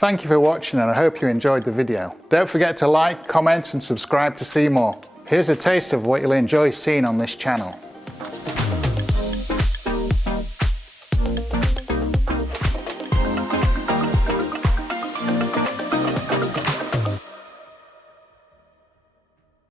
Thank you for watching and I hope you enjoyed the video. Don't forget to like, comment and subscribe to see more. Here's a taste of what you'll enjoy seeing on this channel.